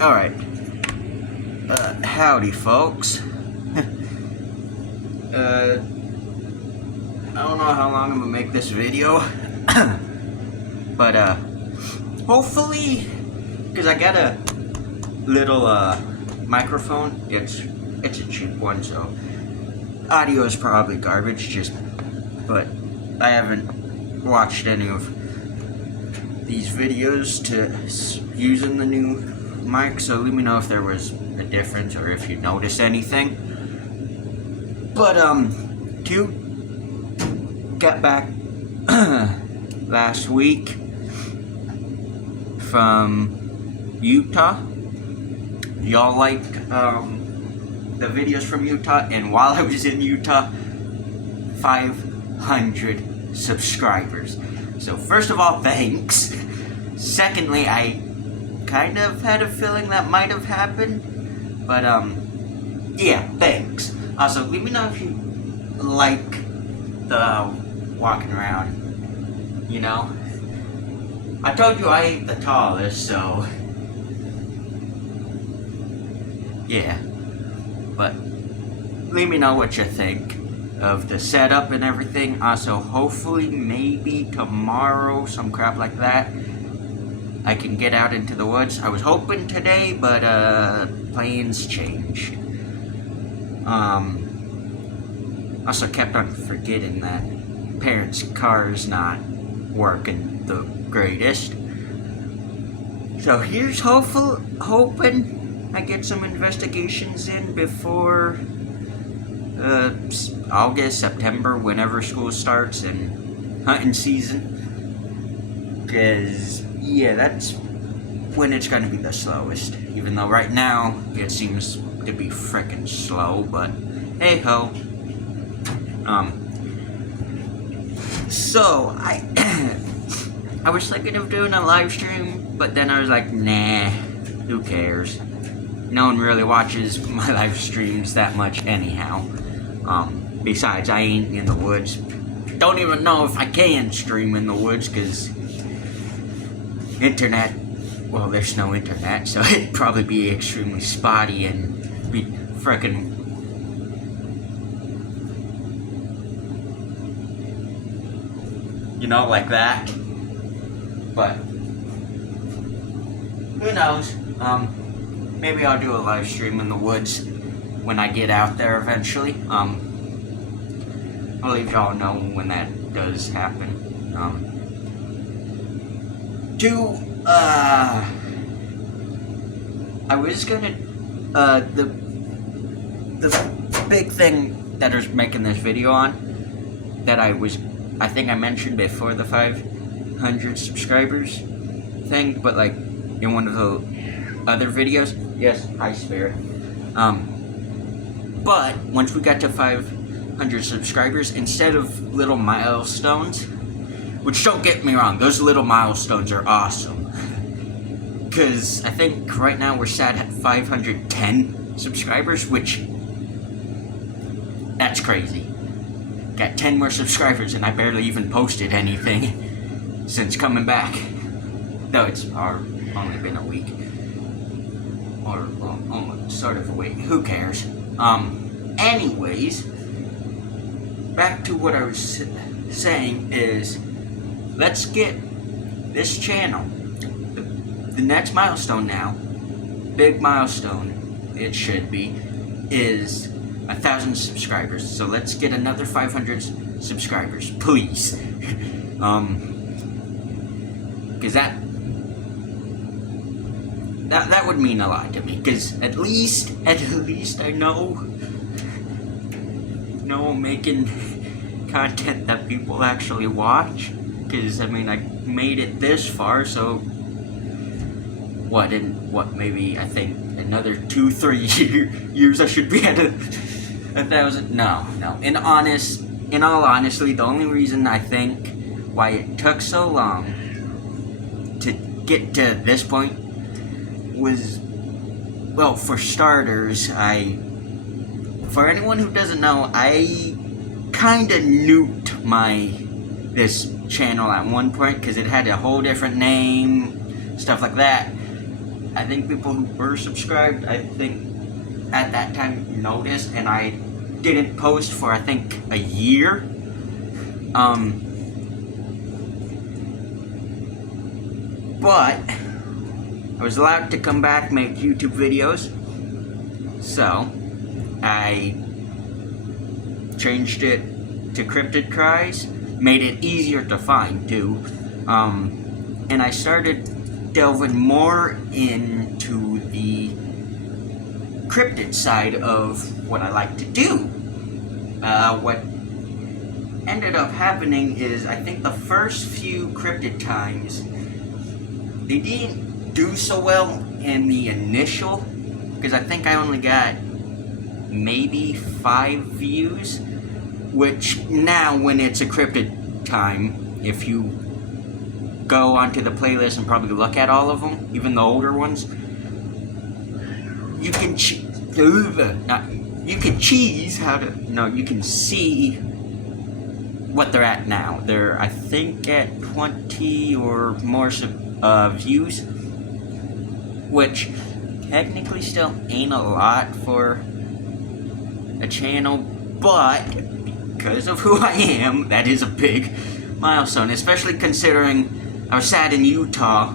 Alright. Howdy, folks. I don't know how long I'm gonna make this video. But, hopefully, because I got a little, microphone. It's a cheap one, so audio is probably garbage, but I haven't watched any of these videos to using the new mic, so let me know if there was a difference or if you noticed anything. But got back last week from Utah. Y'all like the videos from Utah, and while I was in Utah, 500 subscribers. So first of all, thanks. Secondly, I kind of had a feeling that might have happened, but yeah, thanks. Also, let me know if you like the walking around, you know? I told you I ain't the tallest, so yeah. But let me know what you think of the setup and everything. Also, hopefully, maybe tomorrow, some crap like that, I can get out into the woods. I was hoping today, but plans changed. Also kept on forgetting that parents' car's not working the greatest. So here's hoping I get some investigations in before August, September, whenever school starts and hunting season. Because, yeah, that's when it's going to be the slowest. Even though right now it seems to be frickin' slow, but hey ho. So I I was thinking of doing a live stream, but then I was like, nah, who cares? No one really watches my live streams that much anyhow. Besides, I ain't in the woods. Don't even know if I can stream in the woods, because internet, well, there's no internet, so it'd probably be extremely spotty and be frickin', you know, like that. But who knows? Maybe I'll do a live stream in the woods when I get out there eventually. I'll leave y'all know when that does happen. I was gonna, the big thing that I was making this video on, that I think I mentioned before the 500 subscribers thing, but like in one of the other videos. Yes, hi Spirit. But once we got to 500 subscribers, instead of little milestones, which don't get me wrong, those little milestones are awesome, because I think right now we're sat at 510 subscribers, which, that's crazy. Got 10 more subscribers and I barely even posted anything since coming back. Though it's only been a week. Or almost sort of a week. Who cares? Anyways, back to what I was saying is, let's get this channel, the next milestone now, big milestone it should be, is 1,000 subscribers. So let's get another 500 subscribers, please. Because that would mean a lot to me. Because at least I know I'm making content that people actually watch. Because I mean, I made it this far, so maybe I think another 2-3 years I should be at 1,000. No. In all honesty, the only reason I think why it took so long to get to this point was, well, for starters, for anyone who doesn't know, I kinda nuked this channel at one point because it had a whole different name, stuff like that. I think people who were subscribed, I think at that time noticed, and I didn't post for, I think, a year. But I was allowed to come back, make YouTube videos, so I changed it to Cryptid Cries, made it easier to find too, and I started delving more into the cryptid side of what I like to do. What ended up happening is, I think the first few cryptid times, they didn't do so well in the initial, because I think I only got maybe 5 views, which now when it's a cryptid time, if you go onto the playlist and probably look at all of them, even the older ones, you can you can see what they're at now. They're, I think, at 20 or more views, which technically still ain't a lot for a channel, but because of who I am, that is a big milestone, especially considering I was sat in Utah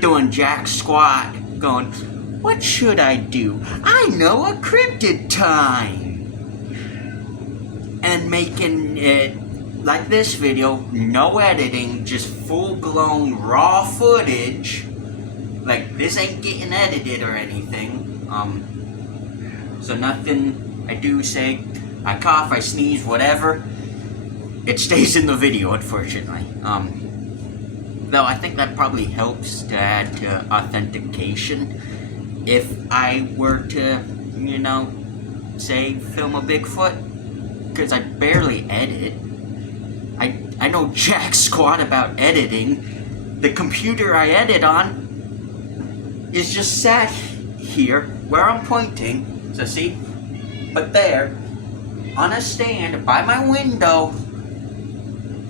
doing jack squat, going, what should I do? I know, a cryptid time! And making it like this video, no editing, just full-blown raw footage. Like, this ain't getting edited or anything. So nothing I do, say, I cough, I sneeze, whatever, it stays in the video, unfortunately. Though I think that probably helps to add to authentication. If I were to, say, film a Bigfoot, because I barely edit. I know jack squat about editing. The computer I edit on is just sat here where I'm pointing, so see, but there, on a stand by my window,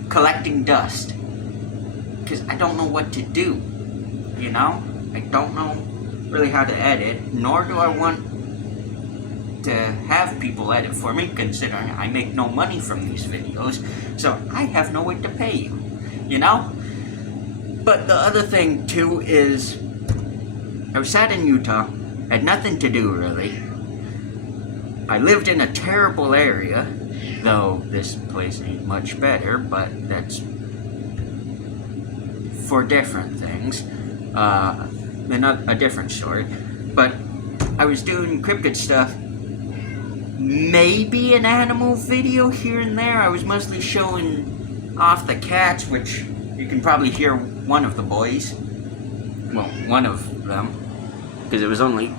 collecting dust, because I don't know what to do, I don't know really how to edit, nor do I want to have people edit for me, considering I make no money from these videos, so I have no way to pay you, But the other thing too is, I was sat in Utah, had nothing to do really. I lived in a terrible area, though this place ain't much better, but that's for different things, a different story. But I was doing cryptid stuff, maybe an animal video here and there. I was mostly showing off the cats, which you can probably hear one of the boys, well, one of them, because it was only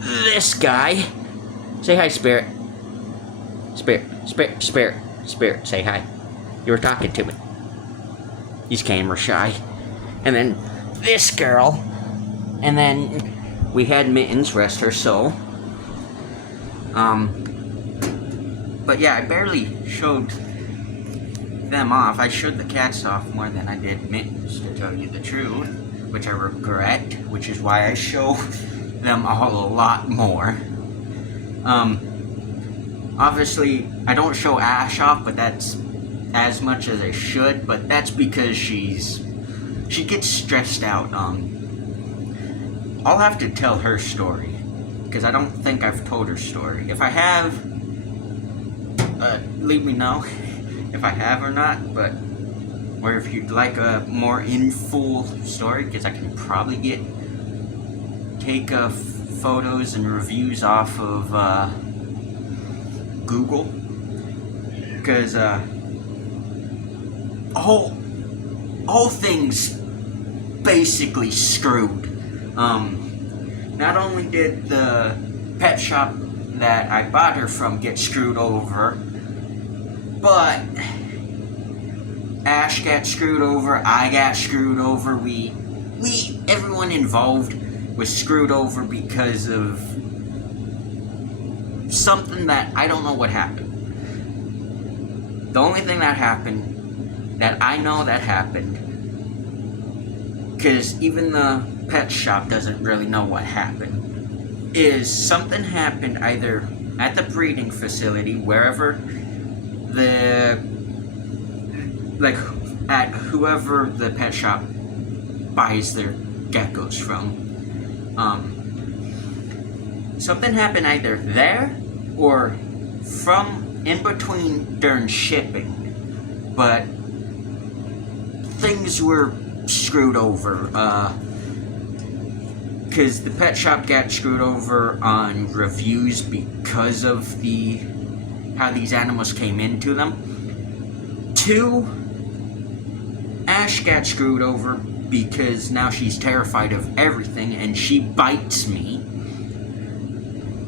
this guy. Say hi, Spirit. Spirit, say hi. You were talking to me. He's camera shy. And then this girl. And then we had Mittens, rest her soul. But yeah, I barely showed them off. I showed the cats off more than I did Mittens, to tell you the truth, which I regret, which is why I show them all a lot more. Obviously, I don't show Ash off, but that's as much as I should, but that's because she gets stressed out. I'll have to tell her story, because I don't think I've told her story. If I have, leave me know if I have or not, but, or if you'd like a more in full story, because I can probably take photos and reviews off of Google, because all things basically screwed. Not only did the pet shop that I bought her from get screwed over, but Ash got screwed over, I got screwed over, everyone involved was screwed over because of something that I don't know what happened. The only thing that happened, that I know that happened, because even the pet shop doesn't really know what happened, is something happened either at the breeding facility, wherever at whoever the pet shop buys their geckos from. Something happened either there or from in between during shipping, but things were screwed over, because the pet shop got screwed over on reviews because of how these animals came into them. 2, Ash got screwed over because now she's terrified of everything and she bites me,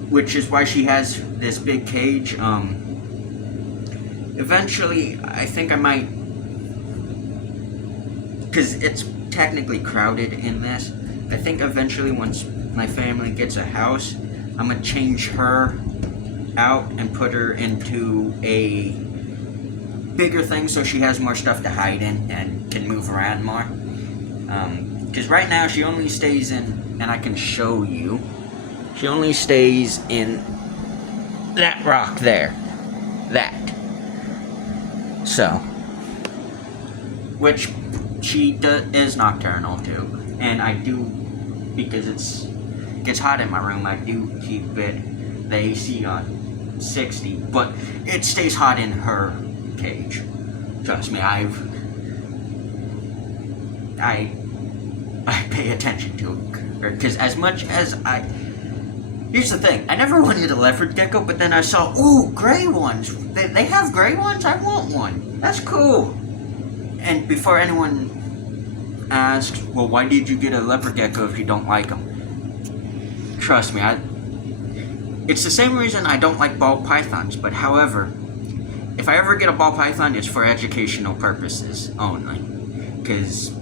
which is why she has this big cage. Eventually, I think I might, because it's technically crowded in this, I think eventually once my family gets a house, I'm going to change her out and put her into a bigger thing so she has more stuff to hide in and can move around more. Because right now she only stays in, and I can show you, she only stays in that rock there. That. So. Which she is nocturnal too. And I do, because it gets hot in my room, I do keep the AC on 60. But it stays hot in her cage. Trust me, I pay attention to her, because as much as here's the thing, I never wanted a leopard gecko, but then I saw, ooh, gray ones, they have gray ones, I want one, that's cool. And before anyone asks, well, why did you get a leopard gecko if you don't like them? Trust me, it's the same reason I don't like ball pythons, but however, if I ever get a ball python, it's for educational purposes only, because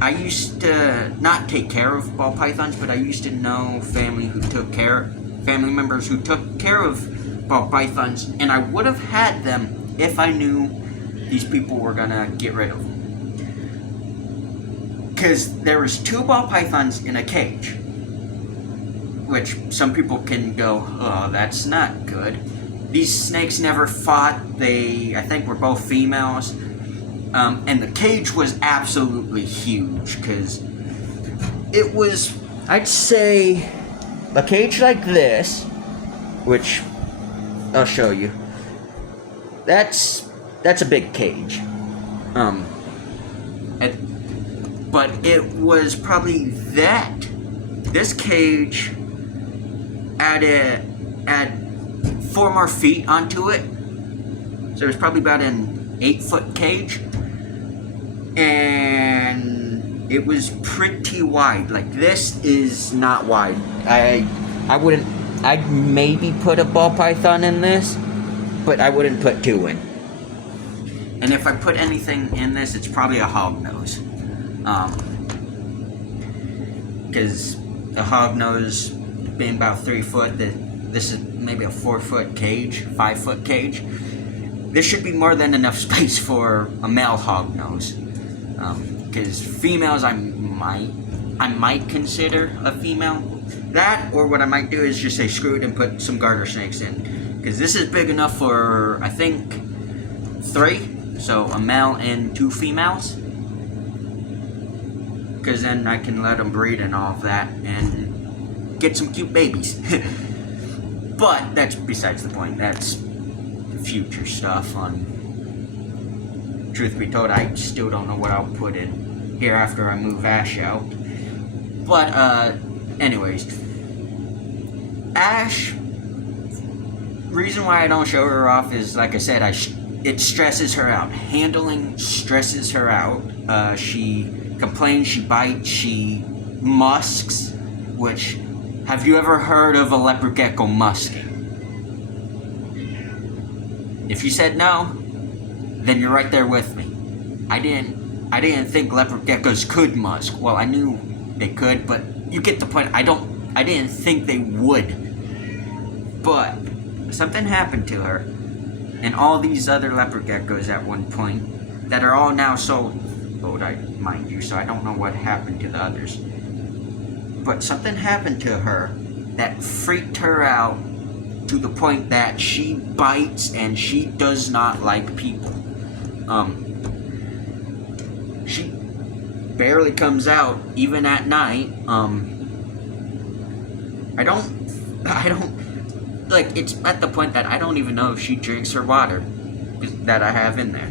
I used to not take care of ball pythons, but I used to know family members who took care of ball pythons, and I would have had them if I knew these people were gonna get rid of them. Because there was 2 ball pythons in a cage, which some people can go, oh, that's not good. These snakes never fought. I think were both females. And the cage was absolutely huge, because it was, I'd say, a cage like this, which I'll show you. That's a big cage. But it was probably this cage add 4 more feet onto it. So it was probably about an 8-foot cage. And it was pretty wide. Like, this is not wide. I'd maybe put a ball python in this, but I wouldn't put 2 in. And if I put anything in this, it's probably a hognose. Because the hognose being about 3 foot, this is maybe a 4-foot cage, 5-foot cage. This should be more than enough space for a male hognose. Because females, I might consider a female. That, or what I might do is just say screw it and put some garter snakes in. Because this is big enough for, I think, 3. So a male and 2 females. Because then I can let them breed and all of that and get some cute babies. But that's besides the point. That's future stuff. Truth be told, I still don't know what I'll put in here after I move Ash out. But anyways, Ash, reason why I don't show her off is, like I said, it stresses her out. Handling stresses her out. She complains, she bites, she musks, which, have you ever heard of a leopard gecko musking? If you said no, then you're right there with me. I didn't think leopard geckos could musk. Well, I knew they could, but you get the point. I didn't think they would. But something happened to her, and all these other leopard geckos at one point that are all now sold old, mind you, so I don't know what happened to the others. But something happened to her that freaked her out to the point that she bites and she does not like people. She barely comes out even at night. I don't like, it's at the point that I don't even know if she drinks her water that I have in there.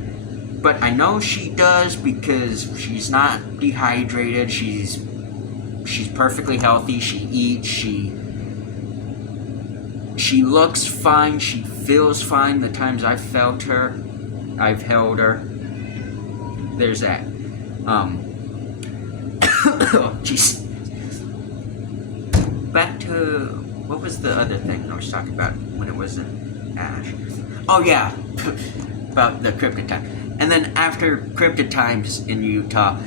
But I know she does because she's not dehydrated. She's perfectly healthy. She eats. She looks fine. She feels fine. The times I've held her. There's that. Oh, jeez. Back to, what was the other thing I was talking about when it wasn't Ash? Oh yeah, about the cryptid time. And then after cryptid times in Utah,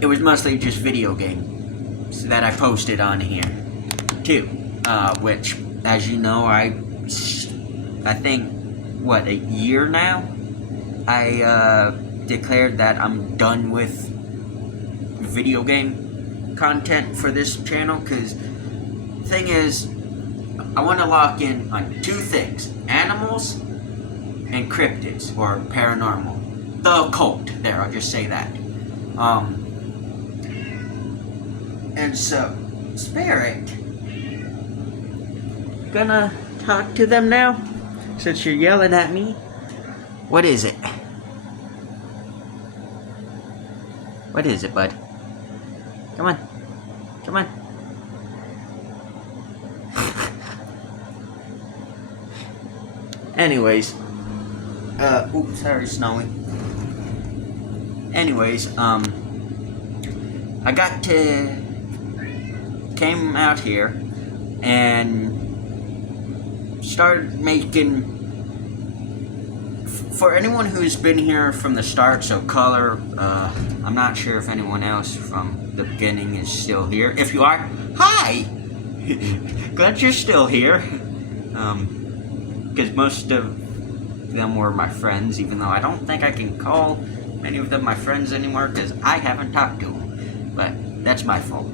it was mostly just video games that I posted on here too. Which, as you know, I think, what, a year now? I declared that I'm done with video game content for this channel, because the thing is, I want to lock in on two things: animals and cryptids, or paranormal. The occult, there, I'll just say that. And so, Spirit, gonna talk to them now, since you're yelling at me. What is it? What is it, bud? Come on. Come on. Anyways. Oops, sorry, snowing. Anyways, I came out here and started making, for anyone who's been here from the start, so Color, I'm not sure if anyone else from the beginning is still here. If you are, hi! Glad you're still here. Because most of them were my friends, even though I don't think I can call many of them my friends anymore, because I haven't talked to them. But that's my fault.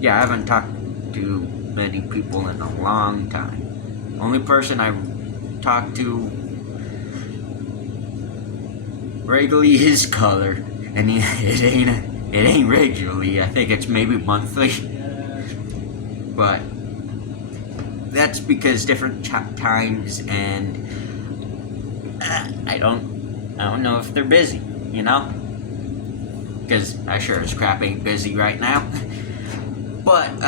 Yeah, I haven't talked to many people in a long time. The only person I talked to regularly is Color, and it ain't regularly. I think it's maybe monthly. But that's because different times, and I don't know if they're busy, you know? Because I sure as crap ain't busy right now. But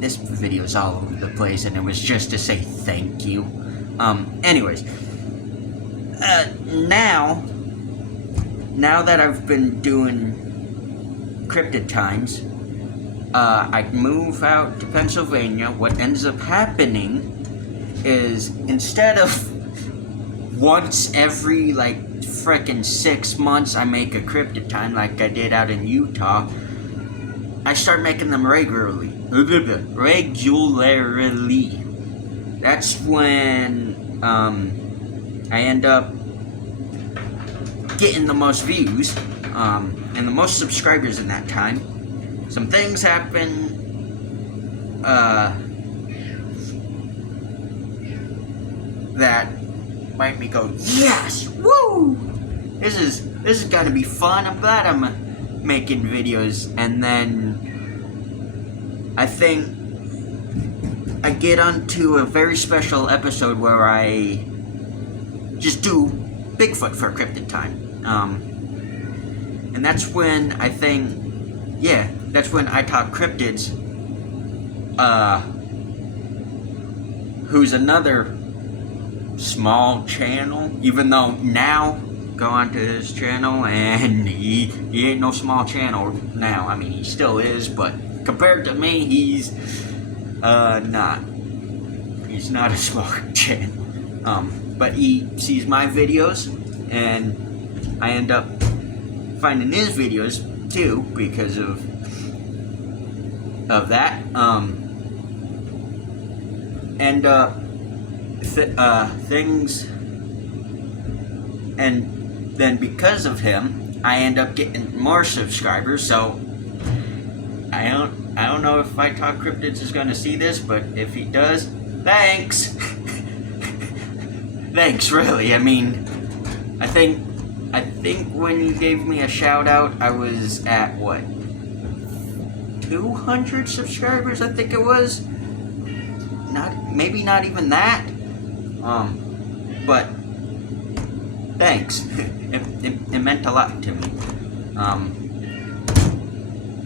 this video's all over the place, and it was just to say thank you. Anyways, now that I've been doing cryptid times, I move out to Pennsylvania. What ends up happening is, instead of once every, like, frickin' 6 months I make a cryptid time like I did out in Utah, I start making them regularly. That's when I end up getting the most views and the most subscribers in that time. Some things happen that make me go, yes, woo! This is gonna be fun. I'm glad I'm making videos. And then I think I get onto a very special episode where I just do Bigfoot for a cryptid time. And that's when I think, yeah, that's when I talk cryptids, who's another small channel, even though now go onto his channel and he ain't no small channel now. I mean, he still is, but compared to me, he's not a small channel. But he sees my videos, and I end up finding his videos too because of that. Things, and then because of him, I end up getting more subscribers. So I don't know if I Talk Cryptids is gonna see this, but if he does, thanks. Thanks, really. I mean, I think when you gave me a shout out, I was at what, 200 subscribers? I think it was. Maybe not even that. But thanks. It meant a lot to me.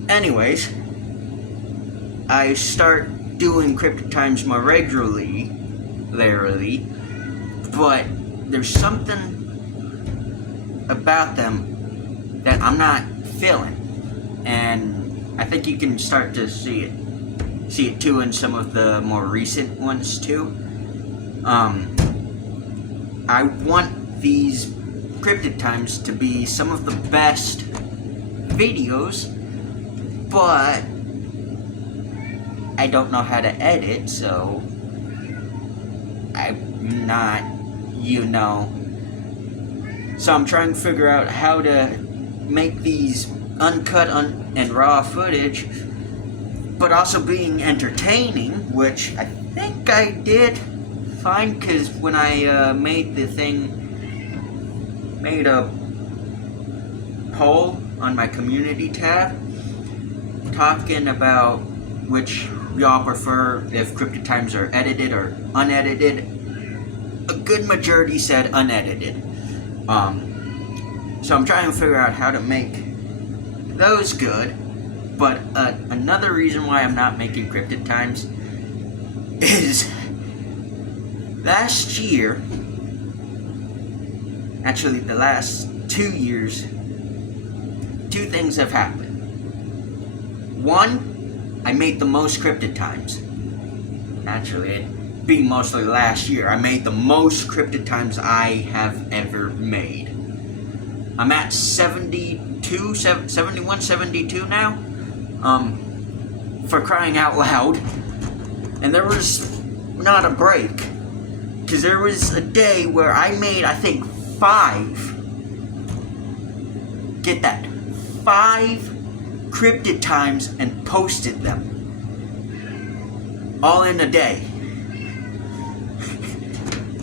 Anyways, I start doing Cryptid Times more regularly, but there's something about them that I'm not feeling, and I think you can start to see it too in some of the more recent ones too. I want these Cryptid Times to be some of the best videos, but I don't know how to edit, so I'm not, so I'm trying to figure out how to make these uncut and raw footage, but also being entertaining, which I think I did fine, because when I made a poll on my community tab talking about which y'all prefer, if Cryptid Times are edited or unedited, a good majority said unedited. So I'm trying to figure out how to make those good. But another reason why I'm not making Cryptid Times is last year, actually the last 2 years, two things have happened. One, I made the most Cryptid Times. Actually, it'd be mostly last year. I made the most Cryptid Times I have ever made. I'm at 71, 72 now. For crying out loud. And there was not a break. Because there was a day where I made, I think, 5. Get that. 5 Cryptid Times and posted them. All in a day.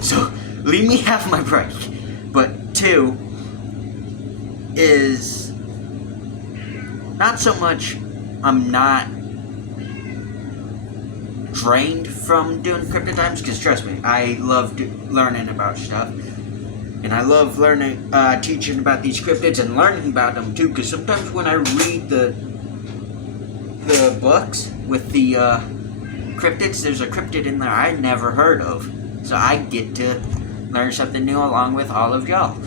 So, leave me have my break. But 2 is not so much I'm not drained from doing Cryptid Times, because trust me, I love learning about stuff. And I love learning, teaching about these cryptids and learning about them too, because sometimes when I read the books with the cryptids, there's a cryptid in there I never heard of. So I get to learn something new along with all of y'all.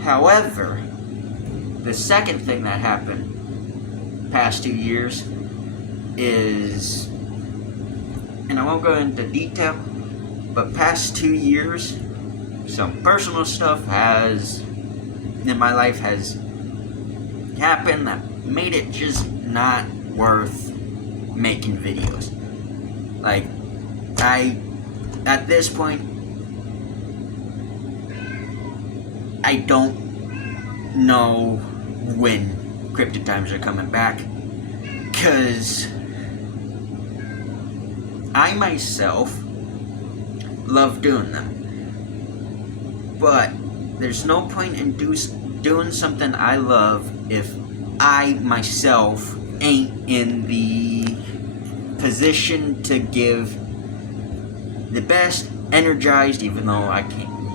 However, the second thing that happened past 2 years is, and I won't go into detail, but past 2 years, some personal stuff in my life has happened that made it just not worth making videos. Like, at this point, I don't know when Cryptid Times are coming back, because I myself love doing them, but there's no point in doing something I love if I myself ain't in the position to give the best energized, even though I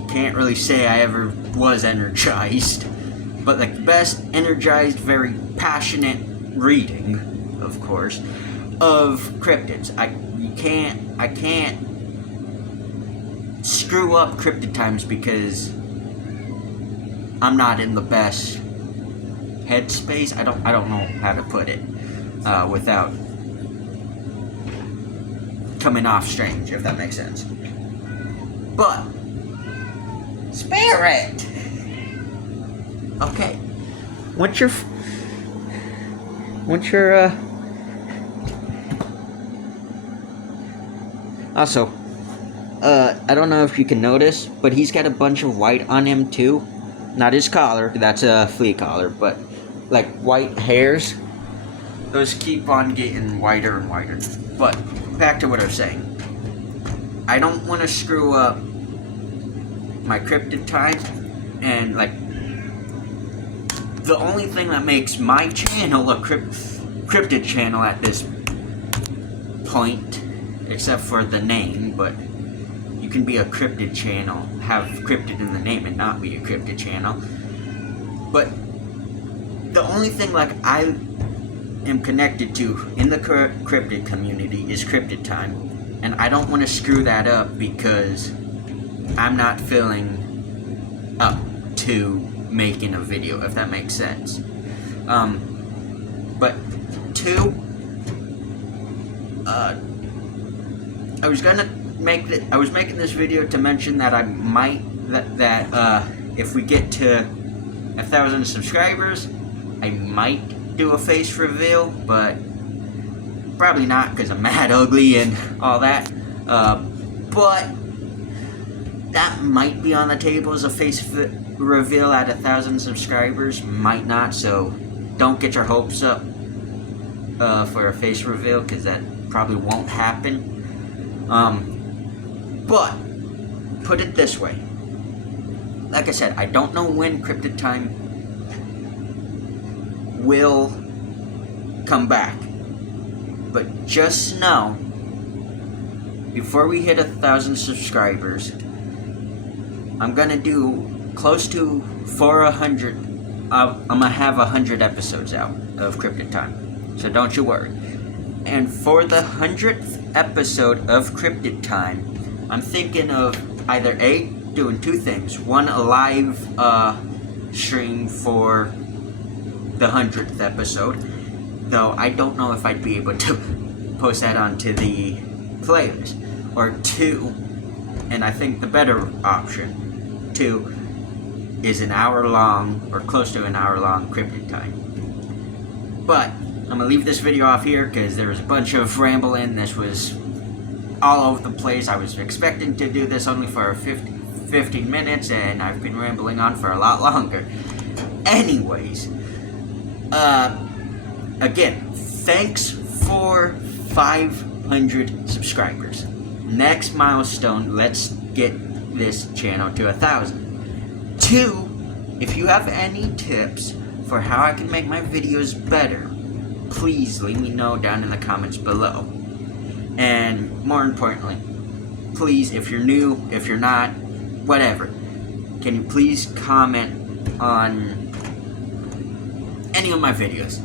can't really say I ever was energized, but like the best energized, very passionate reading, of course, of cryptids. I can't screw up Cryptid Times because I'm not in the best headspace. I don't know how to put it without coming off strange, if that makes sense. But Spirit. Okay. What's your also, I don't know if you can notice, but he's got a bunch of white on him too. not his collar, that's a flea collar, but like white hairs, those keep on getting whiter and whiter. But back to what I was saying. I don't want to screw up my cryptid time, and like the only thing that makes my channel a cryptid channel at this point, except for the name, but you can be a cryptid channel, have cryptid in the name and not be a cryptid channel. But the only thing like I am connected to in the cryptid community is cryptid time. And I don't want to screw that up because I'm not feeling up to making a video, if that makes sense. But two, I was making this video to mention that I might if we get to 1,000 subscribers, I might do a face reveal, but probably not because I'm mad ugly and all that. But that might be on the table as a face reveal at 1,000 subscribers. Might not, so don't get your hopes up for a face reveal because that probably won't happen. But put it this way. Like I said, I don't know when Cryptid Time will come back. But just know, before we hit 1,000 subscribers, I'm gonna do close to 400. I'm gonna have 100 episodes out of Cryptid Time, so don't you worry. And for the 100th episode of Cryptid Time, I'm thinking of either A, doing two things. One, a live stream for the 100th episode. Though I don't know if I'd be able to post that onto the playlist. Or two, and I think the better option, two, is an hour long, or close to an hour long Cryptid Time. But I'm gonna leave this video off here because there was a bunch of rambling. This was all over the place. I was expecting to do this only for 15 minutes, and I've been rambling on for a lot longer. Anyways, again, thanks for 500 subscribers. Next milestone, let's get this channel to 1,000. Two, if you have any tips for how I can make my videos better, please leave me know down in the comments below. And more importantly, please, if you're new, if you're not, whatever, can you please comment on any of my videos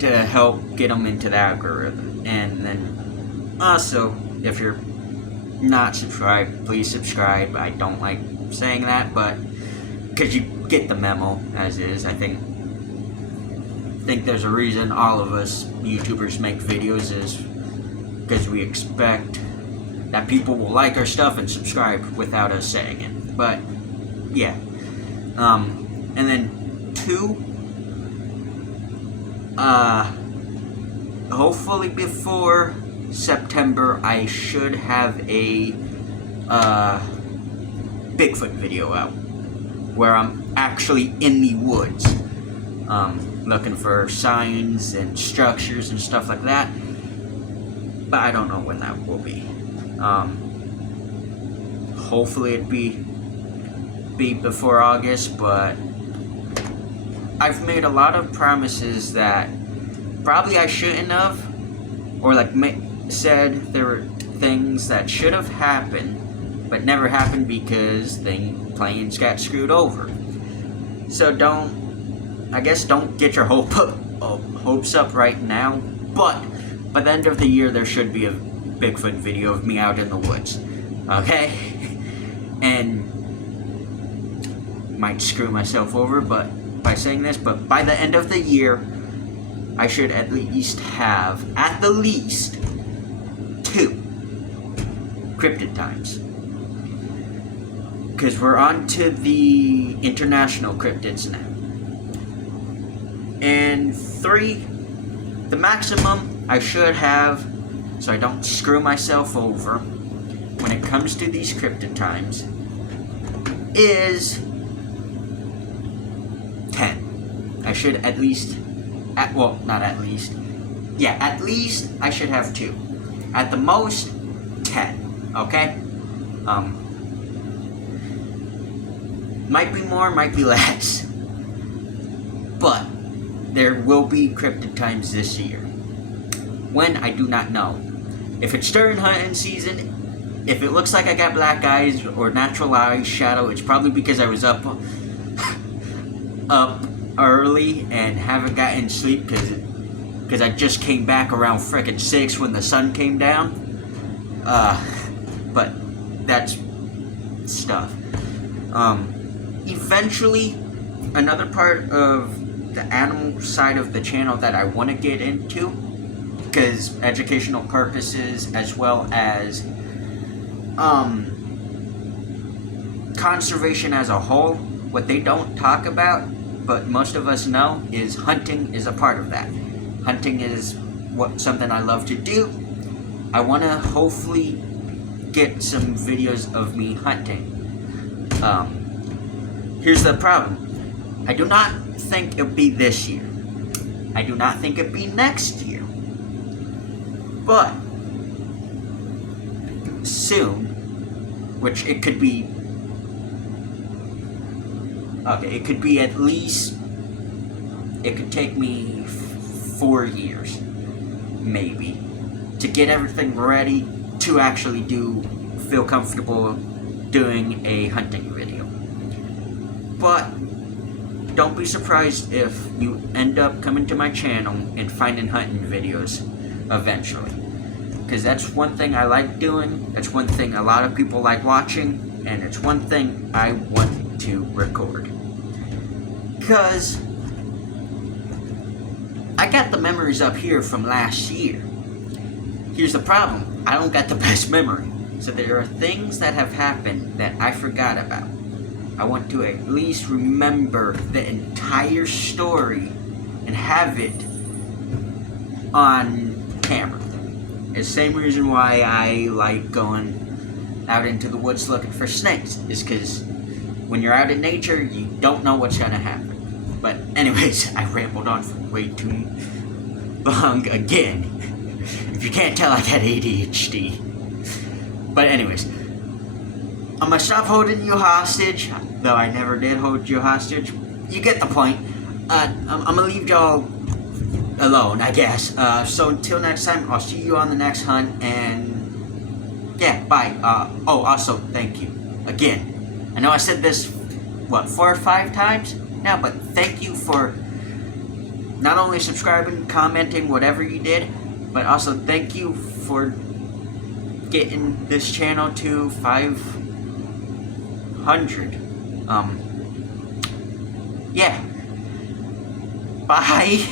to help get them into the algorithm. And then also, if you're not subscribed, please subscribe. I don't like saying that, but because you get the memo as is. I think there's a reason all of us YouTubers make videos, is because we expect that people will like our stuff and subscribe without us saying it. But yeah, and then two, hopefully before September I should have a Bigfoot video out where I'm actually in the woods, looking for signs and structures and stuff like that. But I don't know when that will be. Hopefully it'd be before August, but I've made a lot of promises that probably I shouldn't have, or like said there were things that should have happened but never happened because planes got screwed over. So don't get your hopes up right now, but by the end of the year there should be a Bigfoot video of me out in the woods, okay? And might screw myself over by saying this, but by the end of the year I should at least have, at the least, 2 Cryptid Times. Because we're on to the international cryptids now. And 3, the maximum I should have, so I don't screw myself over when it comes to these Cryptid Times, is should at least, well, not at least, yeah, at least I should have 2. At the most, 10, okay? Might be more, might be less. But there will be cryptid times this year. When, I do not know. If it's during hunting season, if it looks like I got black eyes or natural eye shadow, it's probably because I was up early and haven't gotten sleep because I just came back around frickin' 6 when the sun came down. But that's stuff. Eventually, another part of the animal side of the channel that I want to get into, because educational purposes as well as conservation as a whole, what they don't talk about, but most of us know, is hunting is a part of that. Hunting is something I love to do. I want to hopefully get some videos of me hunting. Here's the problem. I do not think it'll be this year. I do not think it'll be next year. But soon, which it could be, okay, it could be at least, it could take me 4 years, maybe, to get everything ready to actually feel comfortable doing a hunting video. But don't be surprised if you end up coming to my channel and finding hunting videos eventually. Because that's one thing I like doing, that's one thing a lot of people like watching, and it's one thing I want to record. Because I got the memories up here from last year. Here's the problem, I don't got the best memory. So there are things that have happened that I forgot about. I want to at least remember the entire story and have it on camera. It's the same reason why I like going out into the woods looking for snakes, is because when you're out in nature, you don't know what's going to happen. But anyways, I rambled on for way too long again. If you can't tell, I got ADHD. But anyways, I'm going to stop holding you hostage, though I never did hold you hostage. You get the point. I'm going to leave y'all alone, I guess. So until next time, I'll see you on the next hunt, and yeah, bye. Oh, also, thank you. Again, I know I said this, 4 or 5 times now, but thank you for not only subscribing, commenting, whatever you did, but also thank you for getting this channel to 500. Yeah. Bye.